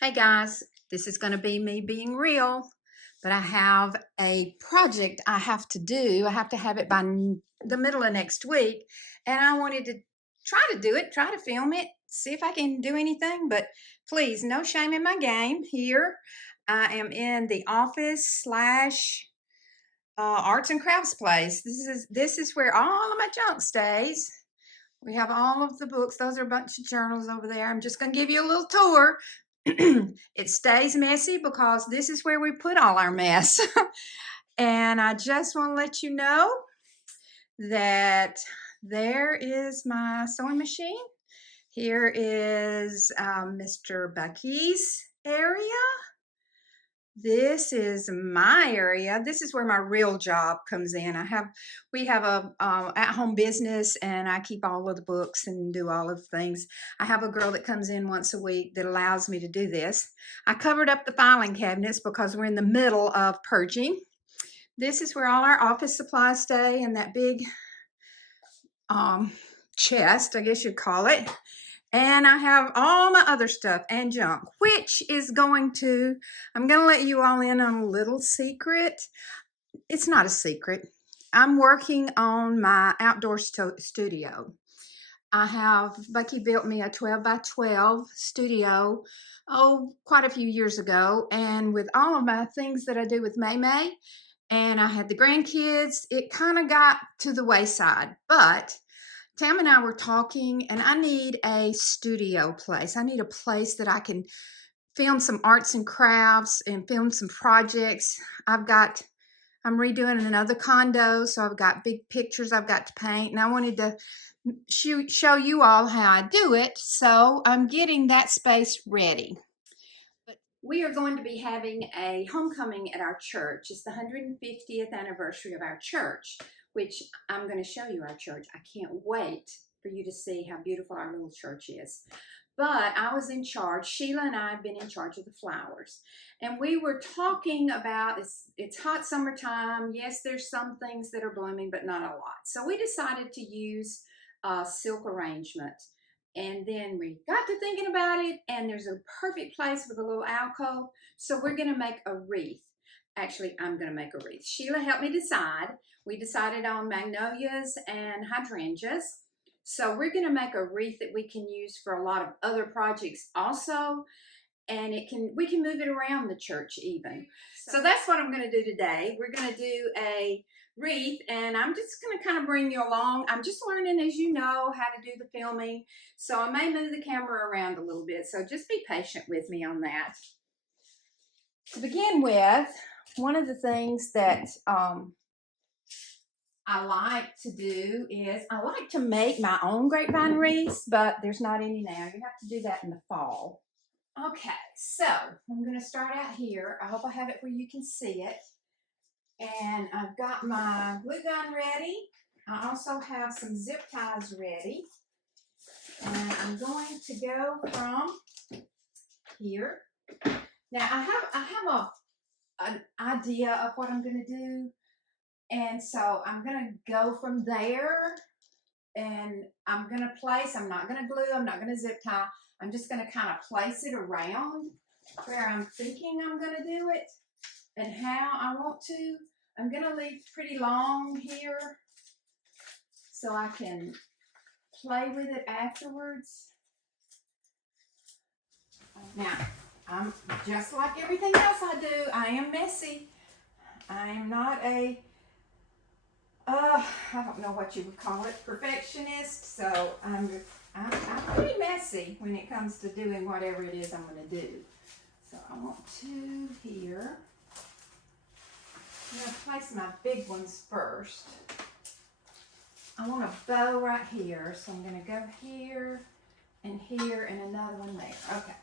Hey guys, this is going to be me being real, but I have a project I have to do. I have to have it by the middle of next week, and I wanted to try to do it, try to film it, see if I can do anything, but please, no shame in my game here. I am in the office slash arts and crafts place. This is where all of my junk stays. We have all of the books. Those are a bunch of journals over there. I'm just going to give you a little tour. It stays messy because this is where we put all our mess. And I just want to let you know that there is my sewing machine. Here is Mr. Bucky's area. This is my area. This is where my real job comes in. We have a at-home business, and I keep all of the books and do all of the things. I have a girl that comes in once a week that allows me to do this. I covered up the filing cabinets because we're in the middle of purging. This is where all our office supplies stay in that big chest, I guess you'd call it. And I have all my other stuff and junk, which is I'm going to let you all in on a little secret. It's not a secret. I'm working on my outdoor studio. Bucky built me a 12 by 12 studio, quite a few years ago. And with all of my things that I do with May, and I had the grandkids, it kind of got to the wayside. But Tam and I were talking, and I need a studio place. I need a place that I can film some arts and crafts and film some projects. I'm redoing another condo, so I've got big pictures I've got to paint, and I wanted to show you all how I do it. So I'm getting that space ready. But we are going to be having a homecoming at our church. It's the 150th anniversary of our church, which I'm going to show you our church. I can't wait for you to see how beautiful our little church is. But I was in charge. Sheila and I have been in charge of the flowers. And we were talking about, it's hot summertime. Yes, there's some things that are blooming, but not a lot. So we decided to use silk arrangement. And then we got to thinking about it, and there's a perfect place with a little alcove. So we're going to make a wreath. Actually, I'm going to make a wreath. Sheila helped me decide. We decided on magnolias and hydrangeas. So we're going to make a wreath that we can use for a lot of other projects also. And we can move it around the church even. So that's what I'm going to do today. We're going to do a wreath, and I'm just going to kind of bring you along. I'm just learning, as you know, how to do the filming. So I may move the camera around a little bit. So just be patient with me on that. To begin with, one of the things that I like to do is I like to make my own grapevine wreaths, but there's not any now. You have to do that in the fall. Okay, so I'm going to start out here. I hope I have it where you can see it. And I've got my glue gun ready. I also have some zip ties ready. And I'm going to go from here. Now I have an idea of what I'm going to do. And so I'm going to go from there, and I'm going to place, I'm not going to glue, I'm not going to zip tie. I'm just going to kind of place it around where I'm thinking I'm going to do it and how I want to. I'm going to leave pretty long here so I can play with it afterwards. Now, I'm just like everything else I do. I am messy. I am not I don't know what you would call it, perfectionist. So I'm pretty messy when it comes to doing whatever it is I'm going to do. So I want to here. I'm going to place my big ones first. I want a bow right here, so I'm going to go here and another one there. Okay.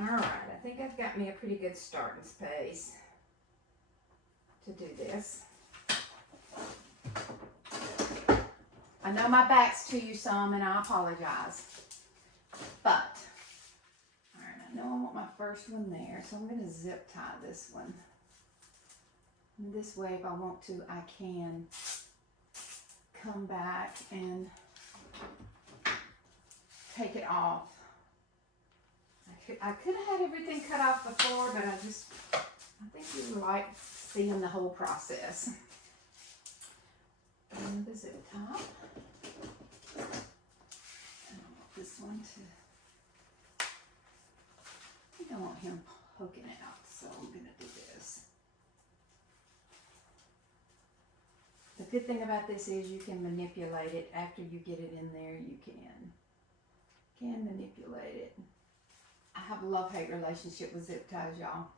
All right. I think I've got me a pretty good starting space to do this. I know my back's to you some, and I apologize. But, all right, I know I want my first one there, so I'm going to zip tie this one. And this way, if I want to, I can come back and take it off I could have had everything cut off before, but I think you like seeing the whole process. And the zip top. And I want this one to, I think I want him poking out, so I'm going to do this. The good thing about this is you can manipulate it after you get it in there. You can manipulate it. I have a love-hate relationship with zip ties, y'all.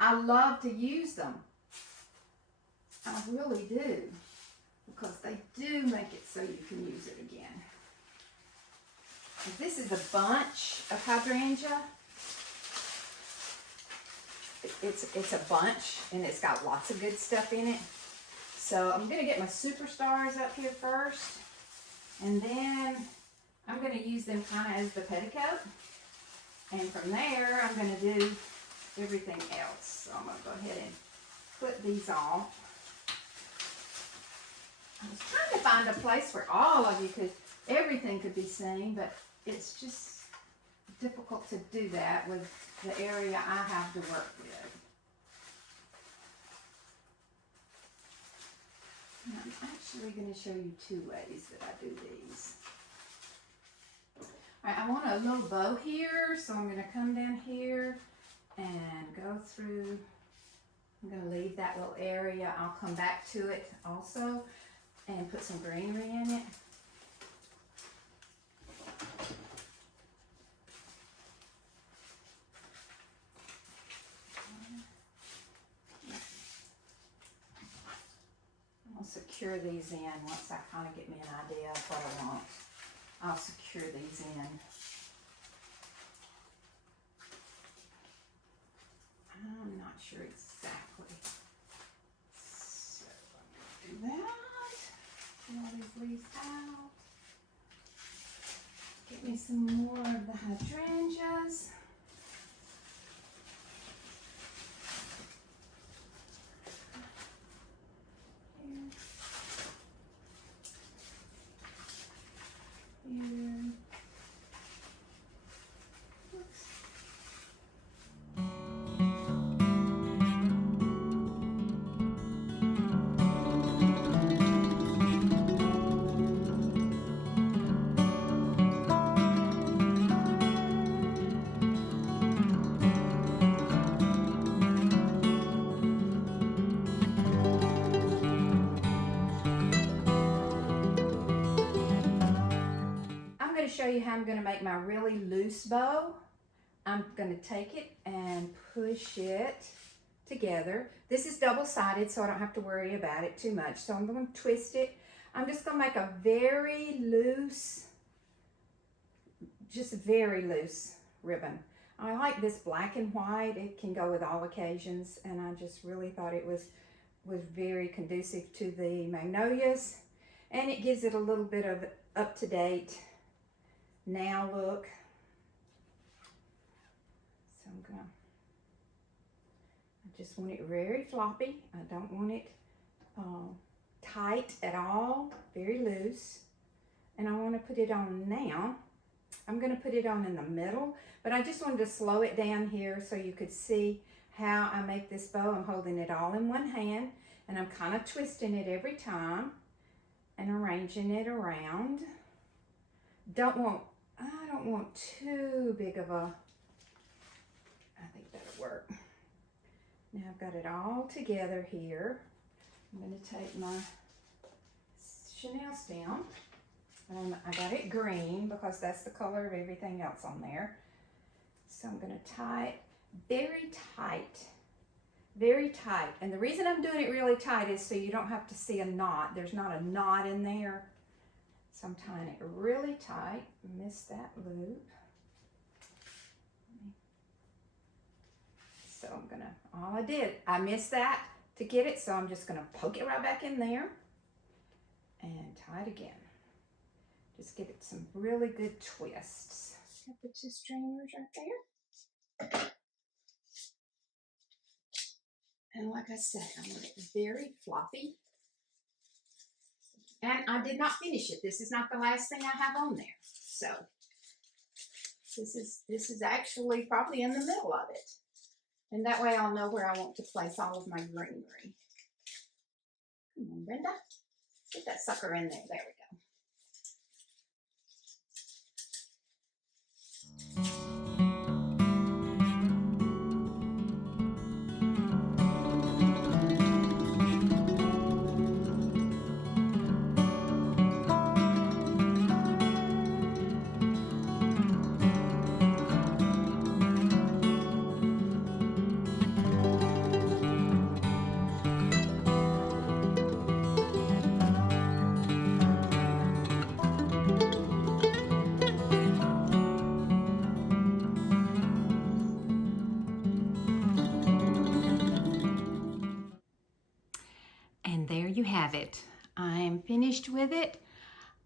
I love to use them. I really do, because they do make it so you can use it again. And this is a bunch of hydrangea. It's a bunch, and it's got lots of good stuff in it. So I'm going to get my superstars up here first, and then I'm going to use them kind of as the petticoat. And from there, I'm going to do everything else. So I'm going to go ahead and put these off. I was trying to find a place where all of you everything could be seen, but it's just difficult to do that with the area I have to work with. And I'm actually going to show you two ways that I do these. All right, I want a little bow here, so I'm going to come down here and go through. I'm going to leave that little area. I'll come back to it also and put some greenery in it. I'll secure these in once I kind of get me an idea of what I want. I'll secure these in. I'm not sure exactly. So I'm going to do that. Pull all these leaves out. Get me some more of the hydrangeas. Here. Oops. Show you how I'm going to make my really loose bow. I'm going to take it and push it together. This is double-sided, so I don't have to worry about it too much. So I'm going to twist it. I'm just going to make a very loose, just very loose ribbon. I like this black and white. It can go with all occasions, and I just really thought it was very conducive to the Magnolias, and it gives it a little bit of up-to-date now look. So I just want it very floppy. I don't want it tight at all, very loose. And I want to put it on now. I'm going to put it on in the middle, but I just wanted to slow it down here so you could see how I make this bow. I'm holding it all in one hand, and I'm kind of twisting it every time and arranging it around. I don't want too big of a, I think that'll work. Now I've got it all together here. I'm going to take my chenille stem. I got it green because that's the color of everything else on there. So I'm going to tie it very tight. Very tight. And the reason I'm doing it really tight is so you don't have to see a knot. There's not a knot in there. So I'm tying it really tight. Missed that loop. So I'm gonna, I missed that to get it, so I'm just gonna poke it right back in there and tie it again. Just give it some really good twists. I'll put two streamers right there. And like I said, I want it very floppy. And I did not finish it. This is not the last thing I have on there. So This is actually probably in the middle of it. And that way I'll know where I want to place all of my greenery. Come on, Brenda. Get that sucker in there. There we go. And there you have it. I'm finished with it.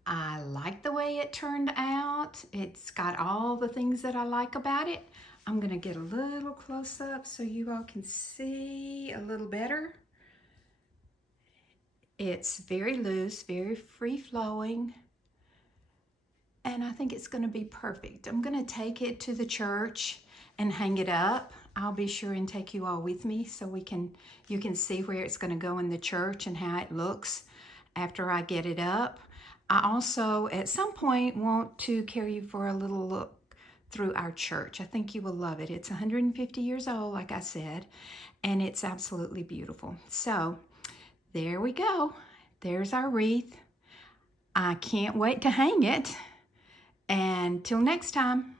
I like the way it turned out. It's got all the things that I like about it. I'm gonna get a little close up so you all can see a little better. It's very loose, very free flowing, and I think it's gonna be perfect. I'm gonna take it to the church and hang it up. I'll be sure and take you all with me so you can see where it's gonna go in the church and how it looks after I get it up. I also, at some point, want to carry you for a little look through our church. I think you will love it. It's 150 years old, like I said, and it's absolutely beautiful. So there we go. There's our wreath. I can't wait to hang it. And till next time.